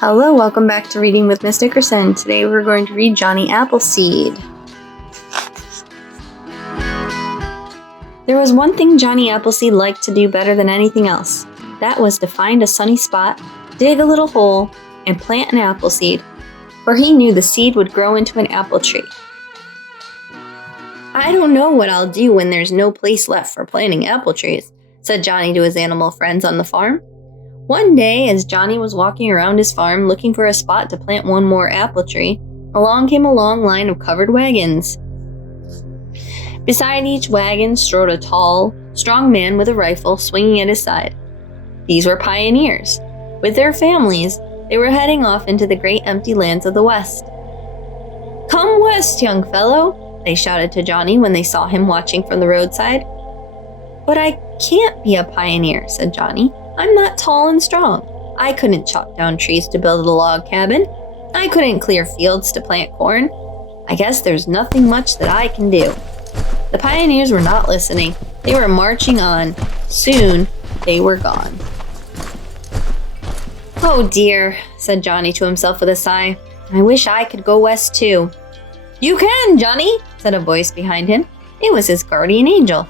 Hello, welcome back to Reading with Miss Dickerson. Today we're going to read Johnny Appleseed. There was one thing Johnny Appleseed liked to do better than anything else. That was to find a sunny spot, dig a little hole, and plant an apple seed, for he knew the seed would grow into an apple tree. "I don't know what I'll do when there's no place left for planting apple trees," said Johnny to his animal friends on the farm. One day, as Johnny was walking around his farm looking for a spot to plant one more apple tree, along came a long line of covered wagons. Beside each wagon strode a tall, strong man with a rifle swinging at his side. These were pioneers. With their families, they were heading off into the great empty lands of the West. "Come west, young fellow," they shouted to Johnny when they saw him watching from the roadside. "But I can't be a pioneer," said Johnny. "I'm not tall and strong. I couldn't chop down trees to build a log cabin. I couldn't clear fields to plant corn. I guess there's nothing much that I can do." The pioneers were not listening. They were marching on. Soon, they were gone. "Oh dear," said Johnny to himself with a sigh. "I wish I could go west too." "You can, Johnny," said a voice behind him. It was his guardian angel.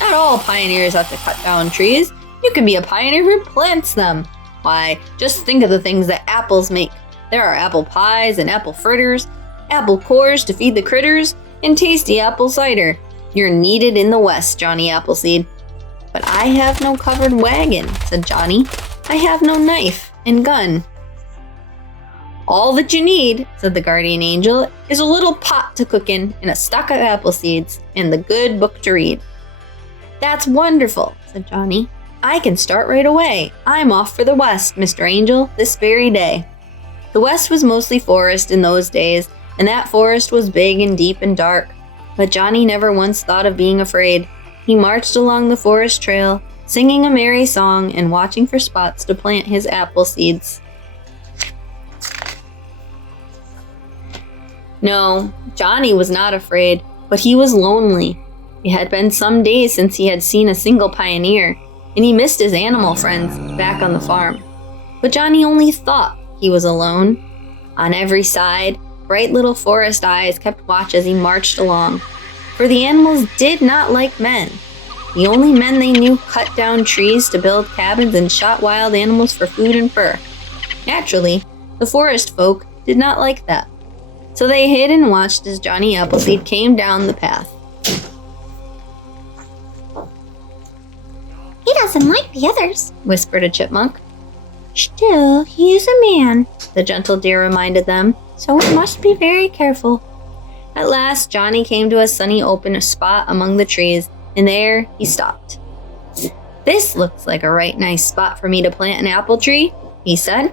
"Not all pioneers have to cut down trees. You can be a pioneer who plants them. Why, just think of the things that apples make. There are apple pies and apple fritters, apple cores to feed the critters, and tasty apple cider. You're needed in the West, Johnny Appleseed." "But I have no covered wagon," said Johnny. "I have no knife and gun." "All that you need," said the guardian angel, "is a little pot to cook in and a stock of apple seeds and the good book to read." "That's wonderful," said Johnny. "I can start right away. I'm off for the West, Mr. Angel, this very day." The West was mostly forest in those days, and that forest was big and deep and dark. But Johnny never once thought of being afraid. He marched along the forest trail, singing a merry song and watching for spots to plant his apple seeds. No, Johnny was not afraid, but he was lonely. It had been some days since he had seen a single pioneer, and he missed his animal friends back on the farm. But Johnny only thought he was alone. On every side, bright little forest eyes kept watch as he marched along, for the animals did not like men. The only men they knew cut down trees to build cabins and shot wild animals for food and fur. Naturally, the forest folk did not like that, so they hid and watched as Johnny Appleseed came down the path. "He doesn't like the others," whispered a chipmunk. "Still, he is a man," the gentle deer reminded them. "so we must be very careful." At last, Johnny came to a sunny open spot among the trees, and there he stopped. "This looks like a right nice spot for me to plant an apple tree," he said.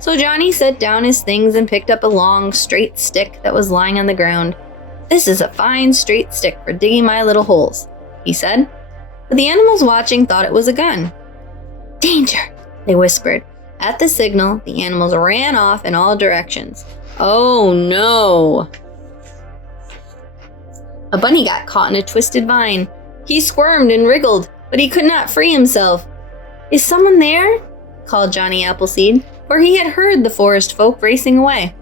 So Johnny set down his things and picked up a long, straight stick that was lying on the ground. "This is a fine, straight stick for digging my little holes," he said. But the animals watching thought it was a gun. "Danger," they whispered. At the signal, the animals ran off in all directions. Oh no! A bunny got caught in a twisted vine. He squirmed and wriggled, but he could not free himself. "Is someone there?" called Johnny Appleseed, for he had heard the forest folk racing away.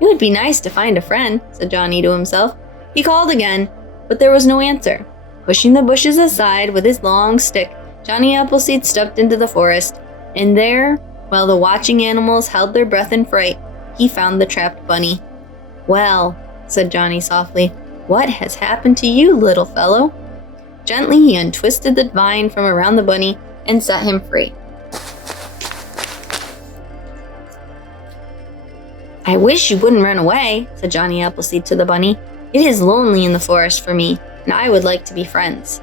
"It would be nice to find a friend," said Johnny to himself. He called again, but there was no answer. Pushing the bushes aside with his long stick, Johnny Appleseed stepped into the forest, and there, while the watching animals held their breath in fright, he found the trapped bunny. "Well," said Johnny softly, "what has happened to you, little fellow?" Gently he untwisted the vine from around the bunny and set him free. "I wish you wouldn't run away," said Johnny Appleseed to the bunny. "It is lonely in the forest for me, and I would like to be friends."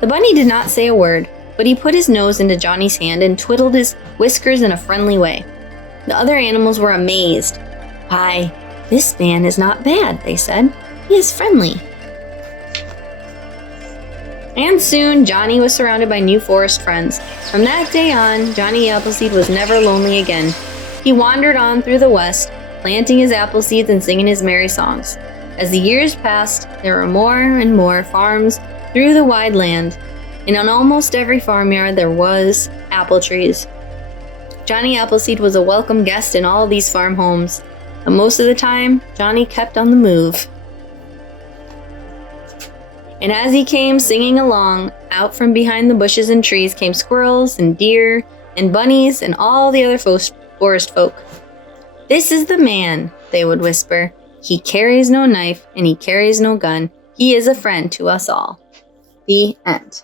The bunny did not say a word, but he put his nose into Johnny's hand and twiddled his whiskers in a friendly way. The other animals were amazed. "Why, this man is not bad," they said. "He is friendly." And soon, Johnny was surrounded by new forest friends. From that day on, Johnny Appleseed was never lonely again. He wandered on through the West, planting his apple seeds and singing his merry songs. As the years passed, there were more and more farms through the wide land, and on almost every farmyard there was apple trees. Johnny Appleseed was a welcome guest in all these farm homes, but most of the time, Johnny kept on the move. And as he came singing along, out from behind the bushes and trees came squirrels and deer and bunnies and all the other forest folk. "This is the man," they would whisper. "He carries no knife and he carries no gun. He is a friend to us all." The end.